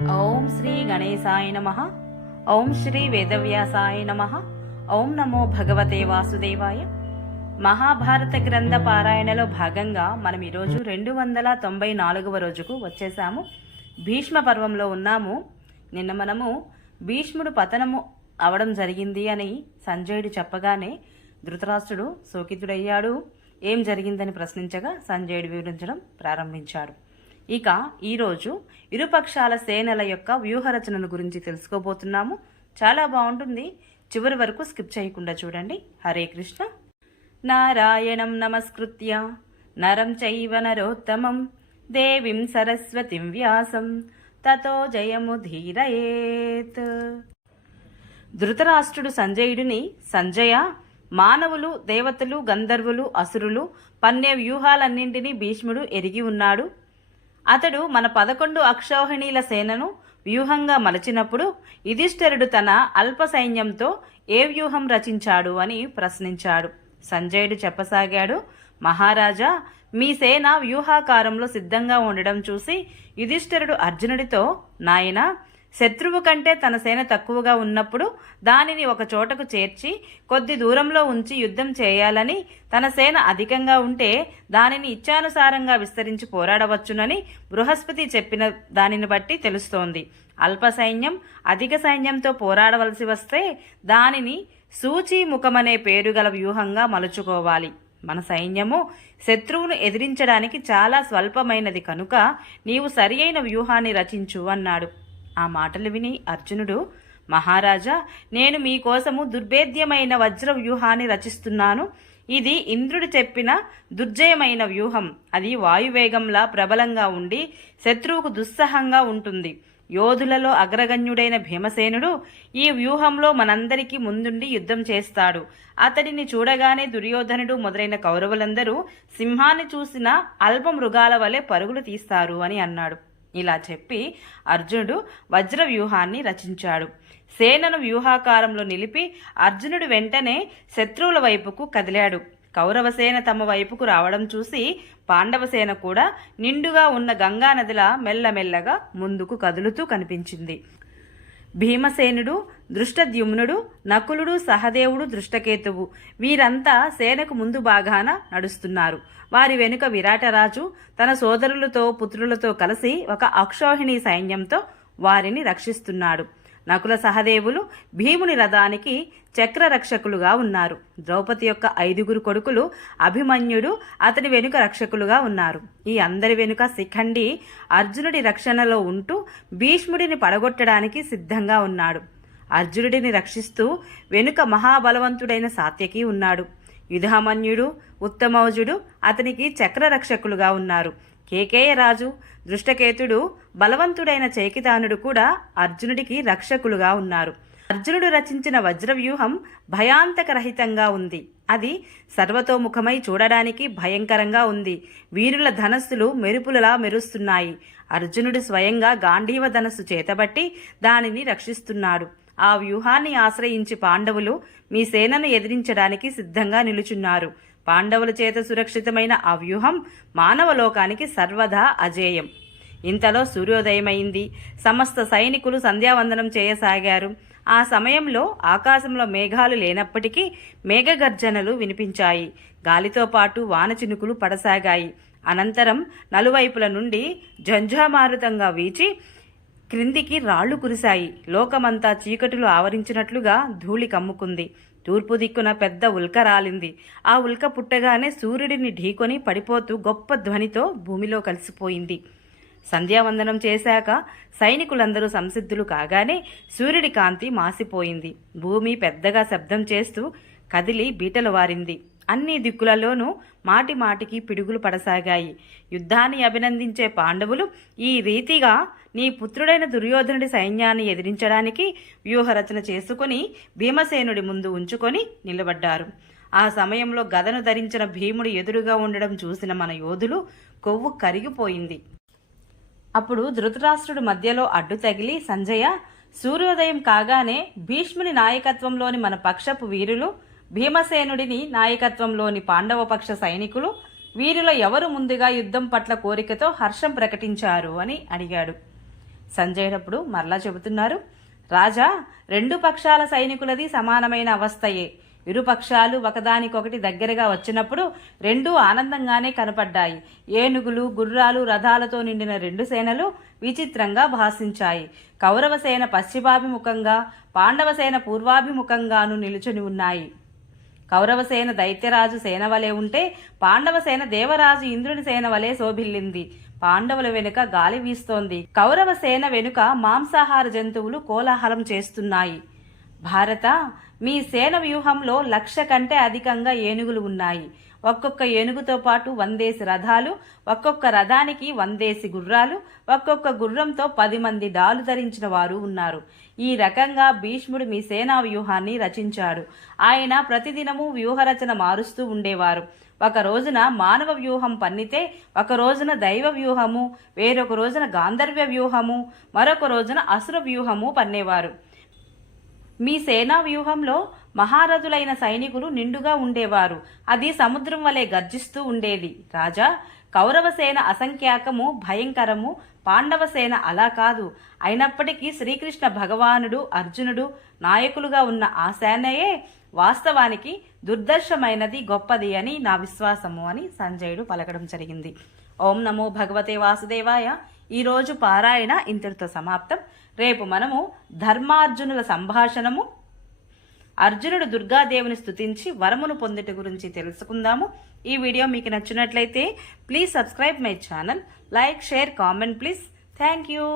ఓం శ్రీ గణేశాయ నమః. ఓం శ్రీ వేదవ్యాసాయ నమః. ఓం నమో భగవతే వాసుదేవాయ. మహాభారత గ్రంథ పారాయణలో భాగంగా మనం ఈరోజు 294వ రోజుకు వచ్చేసాము. భీష్మ పర్వంలో ఉన్నాము. నిన్న మనము భీష్ముడు పతనము అవడం జరిగింది అని సంజయుడు చెప్పగానే ధృతరాష్ట్రుడు శోకితుడయ్యాడు. ఏం జరిగిందని ప్రశ్నించగా సంజయుడు వివరించడం ప్రారంభించాడు. ఇక ఈరోజు ఇరుపక్షాల సేనల యొక్క వ్యూహరచనను గురించి తెలుసుకోబోతున్నాము. చాలా బాగుంటుంది, చివరి వరకు స్కిప్ చేయకుండా చూడండి. హరే కృష్ణ. నారాయణం నమస్కృత్య నరం చైవ నరోత్తమం దేవీం సరస్వతిం వ్యాసం తతో జయముధీరయేత్. ధృతరాష్ట్రుడు సంజయుడిని, సంజయ, మానవులు, దేవతలు, గంధర్వులు, అసురులు పన్నే వ్యూహాలన్నింటినీ భీష్ముడు ఎరిగి ఉన్నాడు. అతడు మన 11 అక్షౌహిణీల సేనను వ్యూహంగా మలచినప్పుడు యుధిష్ఠిరుడు తన అల్ప సైన్యంతో ఏ వ్యూహం రచించాడు అని ప్రశ్నించాడు. సంజయుడు చెప్పసాగాడు, మహారాజా, మీ సేన వ్యూహాకారంలో సిద్ధంగా ఉండడం చూసి యుధిష్ఠిరుడు అర్జునుడితో, నాయనా, శత్రువు కంటే తన సేన తక్కువగా ఉన్నప్పుడు దానిని ఒక చోటకు చేర్చి కొద్ది దూరంలో ఉంచి యుద్ధం చేయాలని, తన సేన అధికంగా ఉంటే దానిని ఇచ్ఛానుసారంగా విస్తరించి పోరాడవచ్చునని బృహస్పతి చెప్పిన దానిని బట్టి తెలుస్తోంది. అల్ప సైన్యం అధిక సైన్యంతో పోరాడవలసి వస్తే దానిని సూచీముఖమనే పేరు గల వ్యూహంగా మలుచుకోవాలి. మన సైన్యము శత్రువును ఎదిరించడానికి చాలా స్వల్పమైనది కనుక నీవు సరి అయిన వ్యూహాన్ని రచించు అన్నాడు. ఆ మాటలు విని అర్జునుడు, మహారాజా, నేను మీకోసము దుర్భేద్యమైన వజ్ర వ్యూహాన్ని రచిస్తున్నాను. ఇది ఇంద్రుడు చెప్పిన దుర్జయమైన వ్యూహం. అది వాయువేగంలా ప్రబలంగా ఉండి శత్రువుకు దుస్సహంగా ఉంటుంది. యోధులలో అగ్రగణ్యుడైన భీమసేనుడు ఈ వ్యూహంలో మనందరికీ ముందుండి యుద్ధం చేస్తాడు. అతడిని చూడగానే దుర్యోధనుడు మొదలైన కౌరవులందరూ సింహాన్ని చూసిన అల్ప మృగాల వలె పరుగులు తీస్తారు అని అన్నాడు. ఇలా చెప్పి అర్జునుడు వజ్ర వ్యూహాన్ని రచించాడు. సేనను వ్యూహాకారంలో నిలిపి అర్జునుడు వెంటనే శత్రువుల వైపుకు కదిలాడు. కౌరవసేన తమ వైపుకు రావడం చూసి పాండవసేన కూడా నిండుగా ఉన్న గంగానదిలా మెల్లమెల్లగా ముందుకు కదులుతూ కనిపించింది. భీమసేనుడు, దృష్టద్యుమ్నుడు, నకులుడు, సహదేవుడు, దృష్టకేతువు వీరంతా సేనకు ముందు భాగాన నడుస్తున్నారు. వారి వెనుక విరాటరాజు తన సోదరులతో పుత్రులతో కలిసి ఒక అక్షౌహిణీ సైన్యంతో వారిని రక్షిస్తున్నాడు. నకుల సహదేవులు భీముని రథానికి చక్రరక్షకులుగా ఉన్నారు. ద్రౌపది యొక్క 5 కొడుకులు అభిమన్యుడు అతని వెనుక రక్షకులుగా ఉన్నారు. ఈ అందరి వెనుక శిఖండి అర్జునుడి రక్షణలో ఉంటూ భీష్ముడిని పడగొట్టడానికి సిద్ధంగా ఉన్నాడు. అర్జునుడిని రక్షిస్తూ వెనుక మహాబలవంతుడైన సాత్యకి ఉన్నాడు. యుధామన్యుడు, ఉత్తమౌజుడు అతనికి చక్రరక్షకులుగా ఉన్నారు. కేకేయరాజు, దృష్టకేతుడు, బలవంతుడైన చైకితానుడు కూడా అర్జునుడికి రక్షకులుగా ఉన్నారు. అర్జునుడు రచించిన వజ్రవ్యూహం భయాంతకరహితంగా ఉంది. అది సర్వతోముఖమై చూడడానికి భయంకరంగా ఉంది. వీరుల ధనస్సులు మెరుపులలా మెరుస్తున్నాయి. అర్జునుడు స్వయంగా గాంధీవ ధనస్సు చేతబట్టి దానిని రక్షిస్తున్నాడు. ఆ వ్యూహాన్ని ఆశ్రయించి పాండవులు మీ సేనను ఎదిరించడానికి సిద్ధంగా నిలుచున్నారు. పాండవుల చేత సురక్షితమైన ఆ వ్యూహం మానవలోకానికి సర్వదా అజేయం. ఇంతలో సూర్యోదయమైంది. సమస్త సైనికులు సంధ్యావందనం చేయసాగారు. ఆ సమయంలో ఆకాశంలో మేఘాలు లేనప్పటికీ మేఘగర్జనలు వినిపించాయి. గాలితో పాటు వానచినుకులు పడసాగాయి. అనంతరం నలువైపుల నుండి జంఝామారుతంగా వీచి క్రిందికి రాళ్లు కురిశాయి. లోకమంతా చీకటులు ఆవరించినట్లుగా ధూళి కమ్ముకుంది. తూర్పు దిక్కున పెద్ద ఉల్క రాలింది. ఆ ఉల్క పుట్టగానే సూర్యుడిని ఢీకొని పడిపోతూ గొప్ప ధ్వనితో భూమిలో కలిసిపోయింది. సంధ్యావందనం చేశాక సైనికులందరూ సంసిద్ధులు కాగానే సూర్యుడి కాంతి మాసిపోయింది. భూమి పెద్దగా శబ్దం చేస్తూ కదిలి బీటలు వారింది. అన్ని దిక్కులలోనూ మాటి మాటికి పిడుగులు పడసాగాయి. యుద్ధాన్ని అభినందించే పాండవులు ఈ రీతిగా నీ పుత్రుడైన దుర్యోధనుడి సైన్యాన్ని ఎదిరించడానికి వ్యూహరచన చేసుకుని భీమసేనుడి ముందు ఉంచుకొని నిలబడ్డారు. ఆ సమయంలో గదను ధరించిన భీముడు ఎదురుగా ఉండడం చూసిన మన యోధులు కొవ్వు కరిగిపోయింది. అప్పుడు ధృతరాష్ట్రుడు మధ్యలో అడ్డు తగిలి, సంజయ, సూర్యోదయం కాగానే భీష్ముని నాయకత్వంలోని మన పక్షపు వీరులు, భీమసేనుడిని నాయకత్వంలోని పాండవపక్ష సైనికులు వీరిలో ఎవరు ముందుగా యుద్ధం పట్ల కోరికతో హర్షం ప్రకటించారు అని అడిగాడు. సంజయుడప్పుడు మరలా చెబుతున్నారు, రాజా, రెండు పక్షాల సైనికులది సమానమైన అవస్థయే. ఇరుపక్షాలు ఒకదానికొకటి దగ్గరగా వచ్చినప్పుడు రెండూ ఆనందంగానే కనపడ్డాయి. ఏనుగులు, గుర్రాలు, రథాలతో నిండిన రెండు సేనలు విచిత్రంగా భాసించాయి. కౌరవసేన పశ్చిమాభిముఖంగా, పాండవసేన పూర్వాభిముఖంగాను నిలుచుని ఉన్నాయి. కౌరవసేన దైత్యరాజు సేన వలె ఉంటే, పాండవసేన దేవరాజు ఇంద్రుని సేన వలె శోభిల్లింది. పాండవుల వెనుక గాలి వీస్తోంది. కౌరవసేన వెనుక మాంసాహార జంతువులు కోలాహలం చేస్తున్నాయి. భారత, మీ సేన వ్యూహంలో 1,00,000 కంటే అధికంగా ఏనుగులు ఉన్నాయి. ఒక్కొక్క ఏనుగుతో పాటు 100 రథాలు, ఒక్కొక్క రథానికి 100 గుర్రాలు, ఒక్కొక్క గుర్రంతో 10 మంది డాలు ధరించిన వారు ఉన్నారు. ఈ రకంగా భీష్ముడు మీ సేనా వ్యూహాన్ని రచించాడు. ఆయన ప్రతిదినము వ్యూహరచన మారుస్తూ ఉండేవారు. ఒక రోజున మానవ వ్యూహం పన్నితే, ఒక రోజున దైవ వ్యూహము, వేరొక రోజున గాంధర్వ వ్యూహము, మరొక రోజున అసుర వ్యూహము పన్నేవారు. మీ సేనా వ్యూహంలో మహారథులైన సైనికులు నిండుగా ఉండేవారు. అది సముద్రం వలె గర్జిస్తూ ఉండేది. రాజా, కౌరవసేన అసంఖ్యాకము, భయంకరము. పాండవసేన అలా కాదు. అయినప్పటికీ శ్రీకృష్ణ భగవానుడు, అర్జునుడు నాయకులుగా ఉన్న ఆ సేనయే వాస్తవానికి దుర్దర్శమైనది, గొప్పది అని నా విశ్వాసము అని సంజయుడు పలకడం జరిగింది. ఓం నమో భగవతే వాసుదేవాయ. ఈరోజు పారాయణ ఇంతటితో సమాప్తం. రేపు మనము ధర్మార్జునుల సంభాషణము, అర్జునుడు దుర్గాదేవిని స్తుతించి వరమును పొందుట గురించి తెలుసుకుందాము. ఈ వీడియో మీకు నచ్చినట్లయితే please subscribe my channel, like, share, comment please. Thank you.